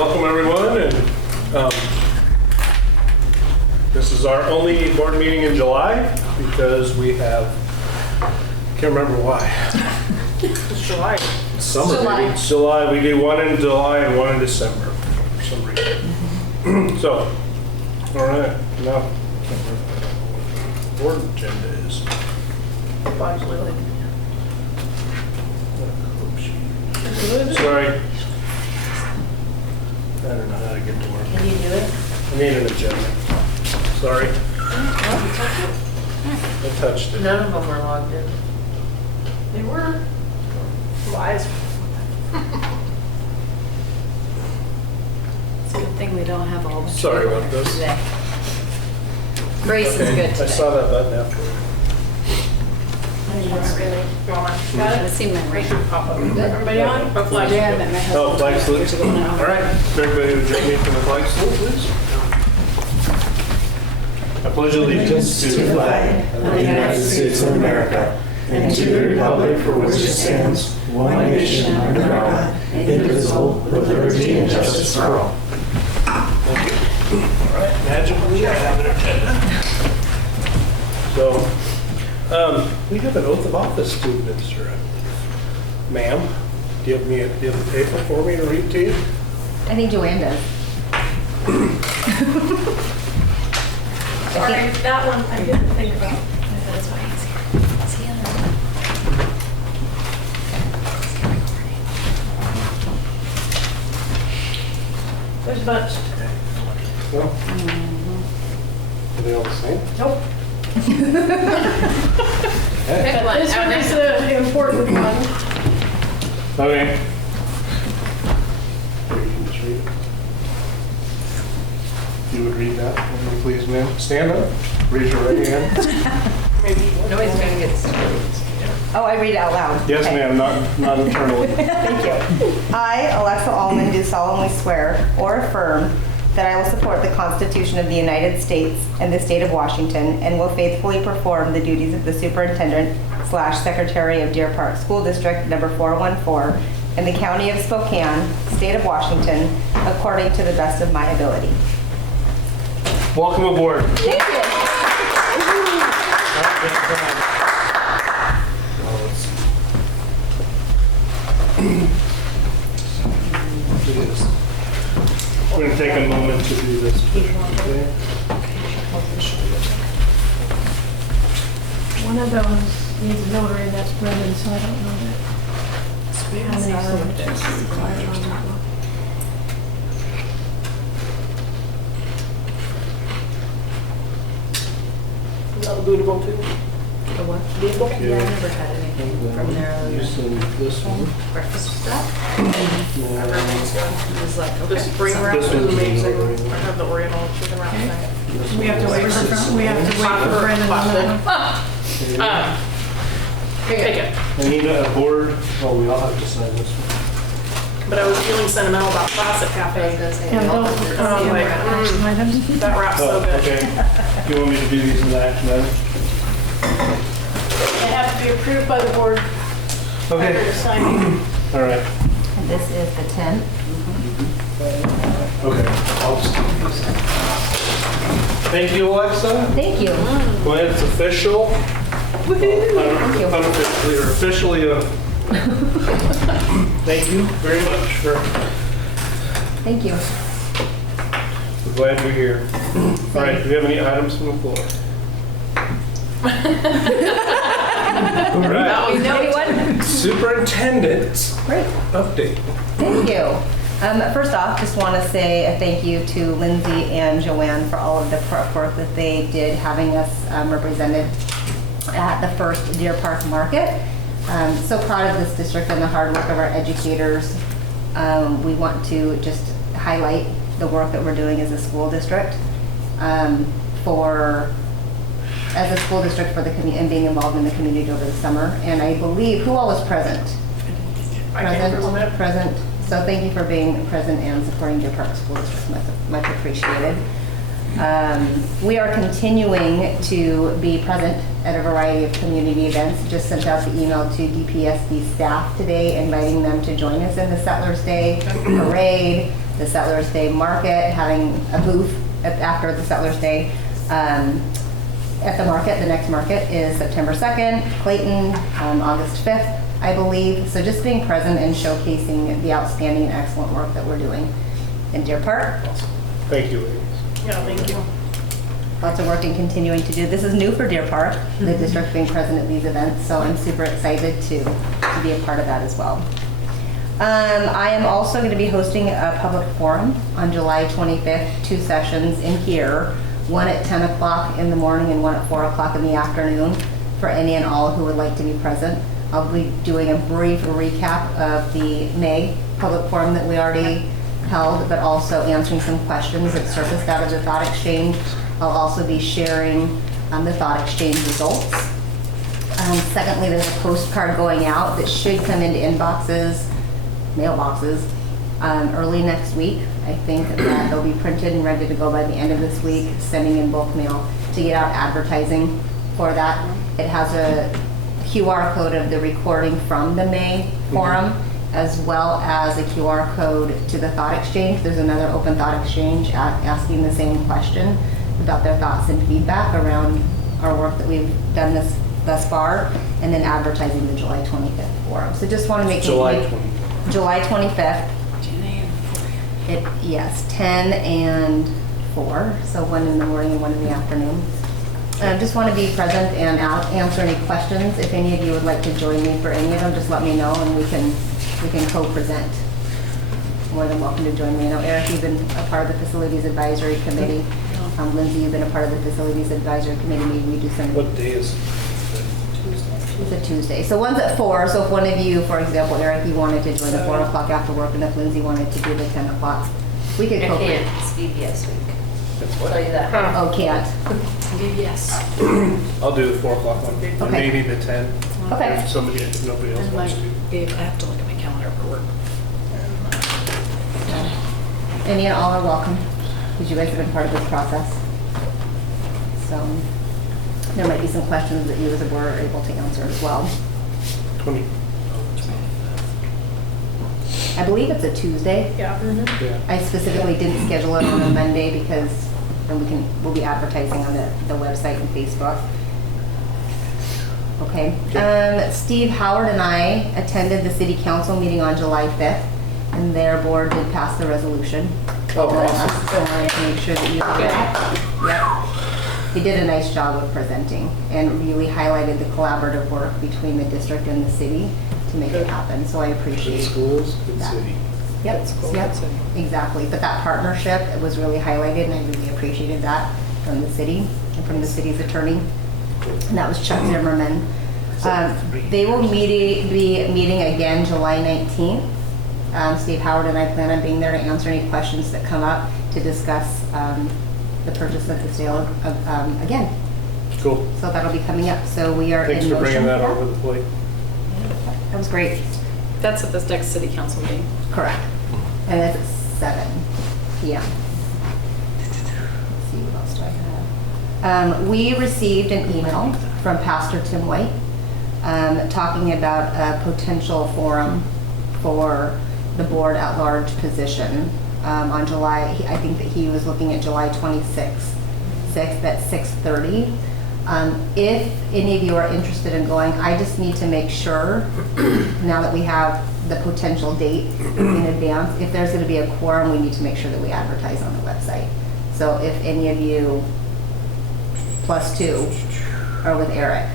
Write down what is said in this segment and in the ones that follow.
welcome everyone, and this is our only board meeting in July because we have, can't remember why. It's July. Summer July. meetings. July, we do one in July and one in December for some reason. So, all right, now, board agenda is. Sorry. I don't know how to get to work. Can you do it? I need an agenda. Sorry, I touched it. None of them were logged in. They were. Lies. It's a good thing we don't have all the. Sorry about this. Today. Grace is Okay, good I today. saw that button after. Got it? I've seen my ring. Everybody on? Or flash? Yeah, I met my husband. Oh, flag salute. Years ago now. All right, everybody would join me for the flag salute, please. I pledge allegiance To the flag of the United States of America and to the republic for which it stands, one nation under God, indivisible, with liberty and justice for all. Thank you. All right, magically, I have an agenda. So, we have an oath of office to administer, I believe. Ma'am, do you have the paper for me to read to you? I think Joanne does. Sorry, that one I didn't think about. That's why he's here. Is he on the- There's a bunch. No? Are they all the same? Nope. Okay. This one is the important one. Okay. Here, you can just read it. If you would read that, for me, please, ma'am. Stand up, raise your right hand. Nobody's gonna get started. Oh, I read it out loud. Yes, Okay. ma'am, not internally. Thank you. I, Alexa Allman, do solemnly swear or affirm that I will support the Constitution of the United States and the state of Washington and will faithfully perform the duties of the Superintendent/Secretary of Deer Park School District Number 414 in the County of Spokane, state of Washington, according to the best of my ability. Welcome aboard. Thank you. It is. We're going to take a moment to do this. Okay. One of those needs a notary, and that's Brendan, so I don't know that. How many signatures is required on that one? Is that bootable too? The what? Vehicle? Yeah, I never had anything from there other You send this one. than breakfast stuff. Everything's done. It was like, The okay. spring so- wrap This is one's amazing. Oriental. I have the Oriental chicken wrap tonight. This We have to one. wait for Brendan on that one. Take it. I need a board, oh, we all have to sign this one. But I was feeling sentimental about Classic I was Cafe. gonna say, And we all those, have to Oh, see my it. God. items. That wrap's so Oh, good. okay. You want me to do these in the action item? They have to be approved by the board prior Okay, to signing. all right. And this is the 10th. Okay, I'll just keep these. Thank you, Alexa. Thank you. Well, it's official. you. Unofficially or officially. Thank you very much for, Thank you. we're glad you're here. All right, do we have any items from the floor? All right, Anyone? superintendent Great. update. Thank you. First off, just want to say a thank you to Lindsay and Joanne for all of the prep work that they did having us represented at the first Deer Park Market. So proud of this district and the hard work of our educators. We want to just highlight the work that we're doing as a school district as a school district for the community and being involved in the community over the summer. And I believe, who all was present? I can't remember. Present. So thank you for being present and supporting Deer Park School District. Much appreciated. We are continuing to be present at a variety of community events. Just sent out the email to DPSD staff today, inviting them to join us in the Settlers Day Parade, the Settlers Day Market, having a booth after the Settlers Day. At the market, the next market is September 2nd, Clayton, August 5th, I believe. So just being present and showcasing the outstanding and excellent work that we're doing in Deer Park. Thank you, ladies. Yeah, thank you. Lots of work and continuing to do. This is new for Deer Park, the district being present at these events, so I'm super excited to be a part of that as well. I am also going to be hosting a public forum on July 25th, 2 sessions in here, one at 10 o'clock in the morning and one at 4 o'clock in the afternoon for any and all who would like to be present. I'll be doing a brief recap of the May public forum that we already held, but also answering some questions that surfaced out of the thought exchange. I'll also be sharing the thought exchange results. Secondly, there's a postcard going out that should come into inboxes, mailboxes, early next week. I think that they'll be printed and ready to go by the end of this week, sending in bulk mail to get out advertising for that. It has a QR code of the recording from the May forum, as well as a QR code to the thought exchange. There's another open thought exchange asking the same question about their thoughts and feedback around our work that we've done thus far, and then advertising the July 25th forum. So just want to make July 25th. July 25th. Yes, 10 and 4, so 1 in the morning and 1 in the afternoon. Just want to be present and answer any questions. If any of you would like to join me for any of them, just let me know and we can co-present. More than welcome to join me. I know Eric, you've been a part of the Facilities Advisory Committee. Lindsay, you've been a part of the Facilities Advisory Committee. Maybe we do some. What day is it? It's a Tuesday. So one's at 4. So if one of you, for example, Eric, you wanted to join the 4 o'clock after work, and if Lindsay wanted to do the 10 o'clock, we could I co-present. can't, it's VBS week. That's I'll what? tell you that. Oh, can't. VBS. I'll do the 4 o'clock one, and Okay. maybe the 10. Okay. If somebody, if nobody else wants to. I have to look at my calendar for work. Any and all are welcome, because you guys have been part of this process. So there might be some questions that you as a board are able to answer as well. 20. I believe it's a Tuesday. Yeah. Yeah. I specifically didn't schedule it on a Monday because then we'll be advertising on the website and Facebook. Okay. Steve Howard and I attended the city council meeting on July 5th, and their board did pass the resolution. Oh, awesome. So I wanted to make sure that you did. Yep. He did a nice job of presenting and really highlighted the collaborative work between the district and the city to make it happen. So I Good appreciate schools, good that. city. Yep, yep, exactly. But that partnership was really highlighted, and I really appreciated that from the city and from the city's attorney. And that was Chuck Zimmerman. They will be meeting again July 19th. Steve Howard and I plan on being there to answer any questions that come up to discuss the purchase of the sale again. Cool. So that'll be coming up. So we are Thanks in for motion. bringing that over the plate. That was great. That's at this next city council meeting. Correct. And it's at 7 p.m. Let's see, what else do I have? We received an email from Pastor Tim White talking about a potential forum for the board at large position on July, I think that he was looking at July 26th at 6:30. If any of you are interested in going, I just need to make sure, now that we have the potential date in advance, if there's going to be a quorum, we need to make sure that we advertise on the website. So if any of you +2 are with Eric,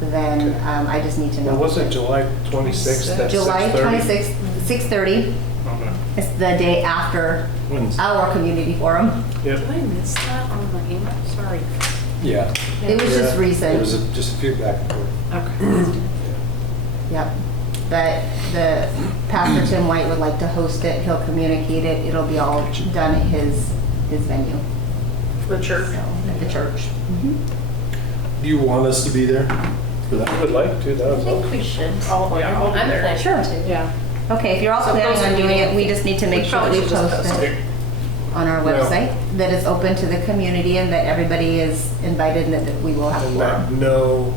then I just need to know. Well, was it July 26th at 6:30? July 26th, 6:30. Okay. It's the day after our community forum. Yep. Did I miss that on my email? Sorry. Yeah, It was just Yeah. recent. it was just a few back and forth. Okay. Yep. But the Pastor Tim White would like to host it. He'll communicate it. It'll be all done at his venue, The church. so at the church. Do you want us to be there for I that? would like to, that I was think all. we should. I'll be there. I'm there. Sure. too. Yeah. Okay, if you're all So planning those on are doing it, meeting- we just need to make we sure that we probably should just post post it. on our No. website that is open to the community and that everybody is invited and that we will have a And that forum. no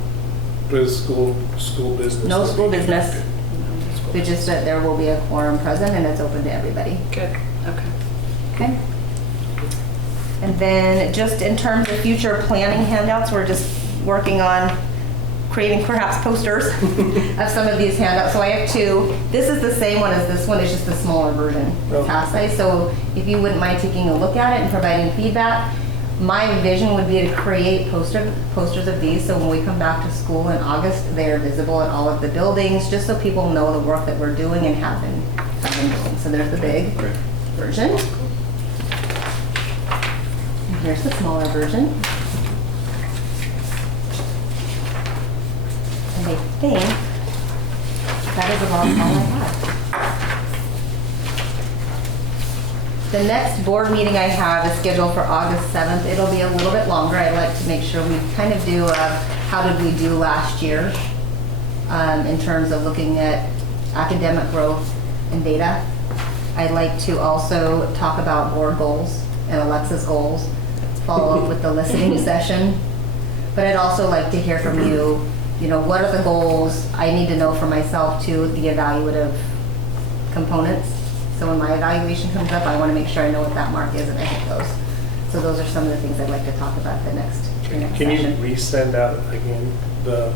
school business. No will be school business. conducted. It's just that there will be a quorum present and it's open to everybody. Good, okay. Okay. And then just in terms of future planning handouts, we're just working on creating perhaps posters of some of these handouts. So I have two. This is the same one as this one, it's just a smaller version. Oh. It's half size. So if you wouldn't mind taking a look at it and providing feedback, my vision would be to create posters of these, so when we come back to school in August, they're visible in all of the buildings, just so people know the work that we're doing and have been doing. So there's the big version. And here's the smaller version. And I think that is about all I have. The next board meeting I have is scheduled for August 7th. It'll be a little bit longer. I'd like to make sure we kind of do how did we do last year in terms of looking at academic growth and data. I'd like to also talk about board goals and Alexa's goals, follow up with the listening session. But I'd also like to hear from you, what are the goals? I need to know for myself too, the evaluative components. So when my evaluation comes up, I want to make sure I know what that mark is and I hit those. So those are some of the things I'd like to talk about the next Can session. you resend out again the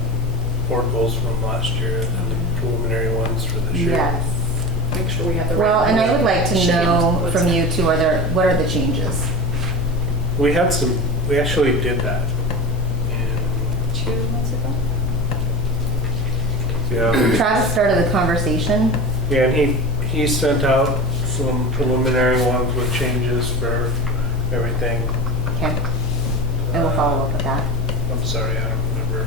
board goals from last year and the preliminary ones for this year? Yes. Make sure we have the right. Well, and I would like to Shit. know What's from that? you too, what are the changes? We actually did that. And, 2 months ago? yeah, Travis started the conversation. yeah, and he sent out some preliminary ones with changes for everything. Okay. And we'll follow up with that. I'm sorry, I don't remember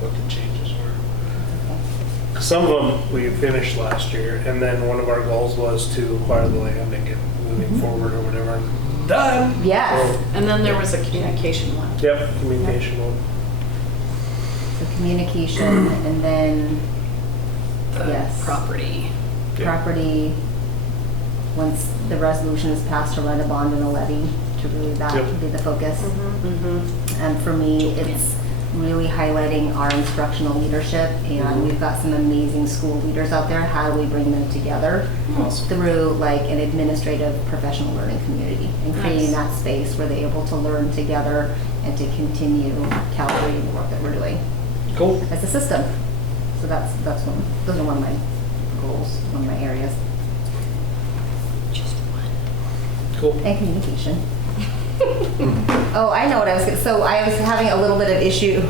what the changes were. Some of them we finished last year, and then one of our goals was to acquire the land and get moving forward or whatever. Done! Yes. So, And then there was a communication one. yep, communication one. So communication and then The Yes. property. Yeah. property, once the resolution is passed to run a bond and a levy, to really that Yep. to be the focus. Mm-hmm. And for me, it's really highlighting our instructional leadership, and we've got some amazing school leaders out there. How do we bring them together Awesome. through like an administrative professional learning community and creating Nice. that space where they're able to learn together and to continue calibrating the work that we're doing Cool. as a system. So those are one of my goals, one of my areas. Just one. Cool. And communication. Oh, I know what I was, so I was having a little bit of issue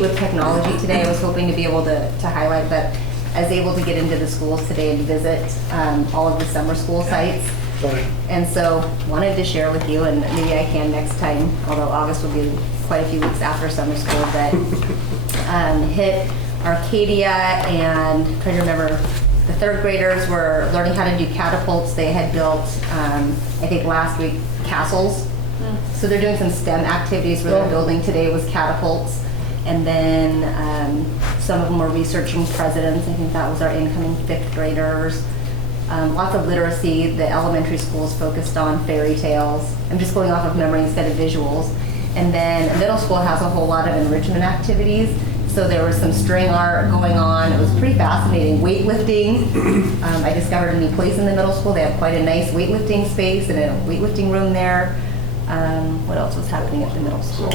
with technology today. I was hoping to be able to highlight that I was able to get into the schools today and visit all of the summer school sites. Fine. And so wanted to share with you, and maybe I can next time, although August will be quite a few weeks after summer school, that hit Arcadia, and trying to remember, the third graders were learning how to do catapults. They had built, I think last week, castles. So they're doing some STEM activities where they're building. Today was catapults. And then some of them were researching presidents. I think that was our incoming fifth graders. Lots of literacy. The elementary schools focused on fairy tales. I'm just going off of memory instead of visuals. And then middle school has a whole lot of enrichment activities. So there was some string art going on. It was pretty fascinating. Weightlifting. I discovered a new place in the middle school. They have quite a nice weightlifting space and a weightlifting room there. What else was happening at the middle school?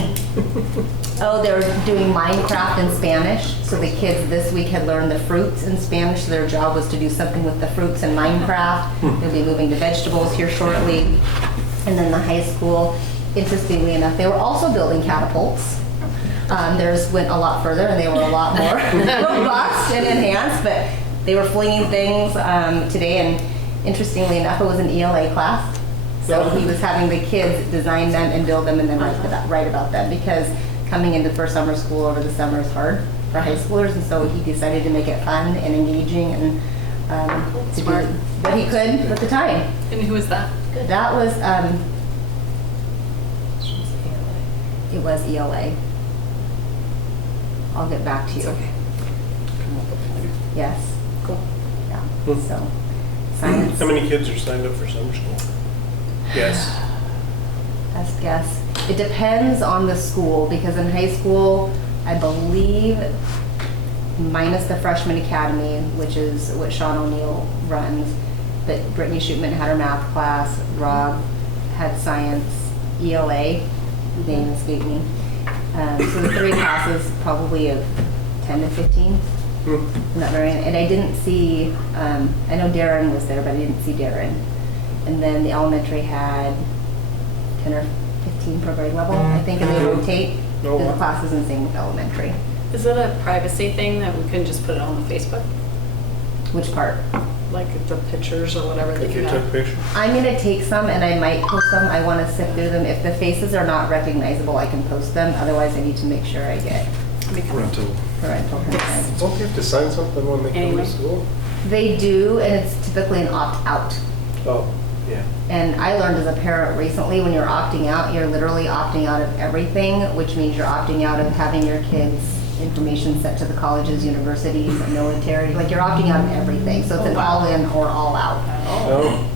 Oh, they were doing Minecraft in Spanish. So the kids this week had learned the fruits in Spanish. So their job was to do something with the fruits in Minecraft. They'll be moving to vegetables here shortly. And then the high school, interestingly enough, they were also building catapults. Theirs went a lot further, and they were a lot more robust and enhanced, but they were flinging things today, and interestingly enough, it was an ELA class. So he was having the kids design them and build them and then write about them, because coming into first summer school over the summer is hard for high schoolers, and so he decided to make it fun and engaging and to do what he could with the time. And who was that? That was, it was ELA. I'll get back to you. Okay. Yes, Cool. yeah, Hmm. so, science. How many kids are signed up for summer school? Yes. Best guess. It depends on the school, because in high school, I believe, minus the freshman academy, which is what Sean O'Neill runs, but Brittany Shootman had her math class, Rob had science, ELA, name escaped me. So the 3 classes probably of 10 to 15. Not very, and I didn't see, I know Darren was there, but I didn't see Darren. And then the elementary had 10 or 15 per grade level, I think, and they rotate. Oh, The wow. classes and same with elementary. Is it a privacy thing that we couldn't just put it on the Facebook? Which part? Like the pictures or whatever that Think you you took have? pictures? I'm gonna take some and I might post them. I wanna sift through them. If the faces are not recognizable, I can post them. Otherwise, I need to make sure I get Rental. parental consent. Don't you have to sign something when they come Anyway. to school? They do, and it's typically an opt-out. Oh, yeah. And I learned as a parent recently, when you're opting out, you're literally opting out of everything, which means you're opting out of having your kids' information sent to the colleges, universities, military, like you're opting out of everything. So it's an all in or all out. Oh,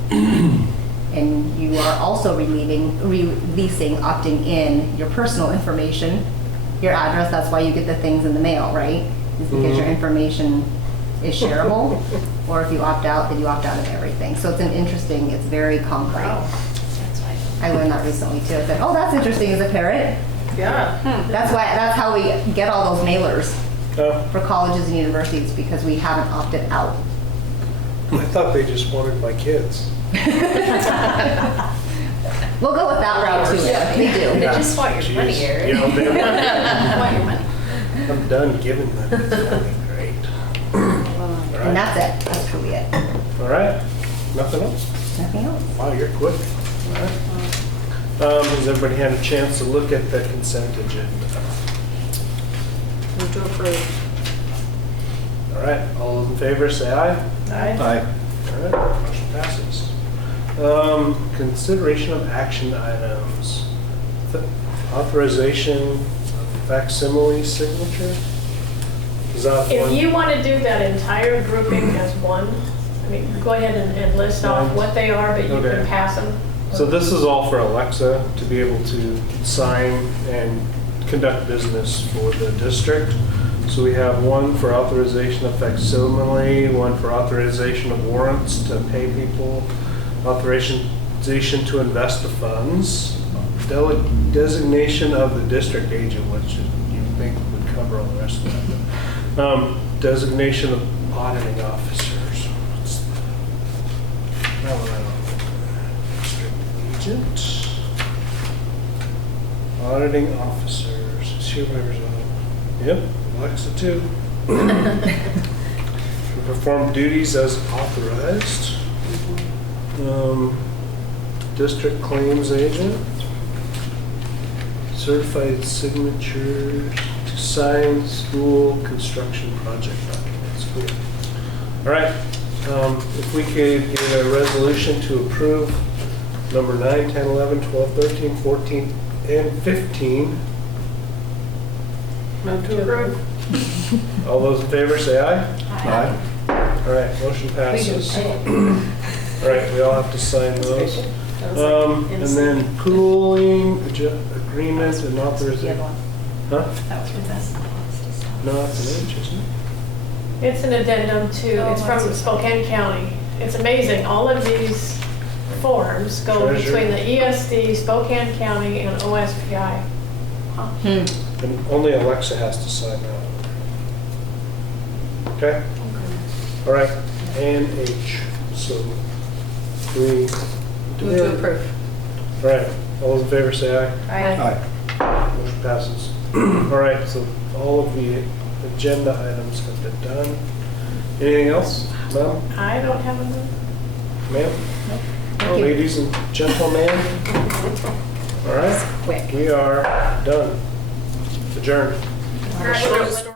And you are also releasing, opting in your personal information, your address. That's why you get the things in the mail, right? Is because your information is shareable. Or if you opt out, then you opt out of everything. So it's it's very concrete. I learned that recently too. I said, oh, that's interesting as a parent. Yeah. That's how we get all those mailers oh, for colleges and universities, because we haven't opted out. I thought they just wanted my kids. We'll go with that route too. Yeah. They do. They just want your money, Jeez. Eric. You know, They want your money. I'm done giving them. That'd be great. All And right. that's it. That's truly it. All right. Nothing else? Nothing else. Wow, you're quick. All right. Has everybody had a chance to look at the consent agenda? Move to approve. All right, all those in favor, say aye. Aye. All right, motion passes. Consideration of action items. Authorization of facsimile signature? Is that If one? you want to do that entire grouping as one, I mean, go ahead and list off what they are, but you Okay. can pass them. So this is all for Alexa to be able to sign and conduct business for the district. So we have one for authorization of facsimile, one for authorization of warrants to pay people, authorization to invest the funds, designation of the district agent, which you think would cover all the rest of that. Designation of auditing officers. What's that? That one I don't know. District agent. Auditing officers, supervisors. Yep, Alexa too. Perform duties as authorized. District claims agent. Certified signatures to sign school construction project documents. Cool. All right, if we could get a resolution to approve number 9, 10, 11, 12, 13, 14, and 15. Move to approve. All those in favor say aye. Aye. All right, motion passes. All right, we all have to sign those. And then pooling agreement and authorization. Huh? That was with us. No, that's an H, isn't it? It's an addendum to, it's from Spokane County. It's amazing, all of these forms go Treasure. between the ESD, Spokane County, and OSPI. And only Alexa has to sign that. Okay? All right, and H. So we. Move to approve. All right, all those in favor say aye. Aye. Motion passes. All right, so all of the agenda items have been done. Anything else, ma'am? I don't have a move. Ma'am? Thank you. Ladies and gentlemen? All right, Quick. we are done. Adjourned. All right.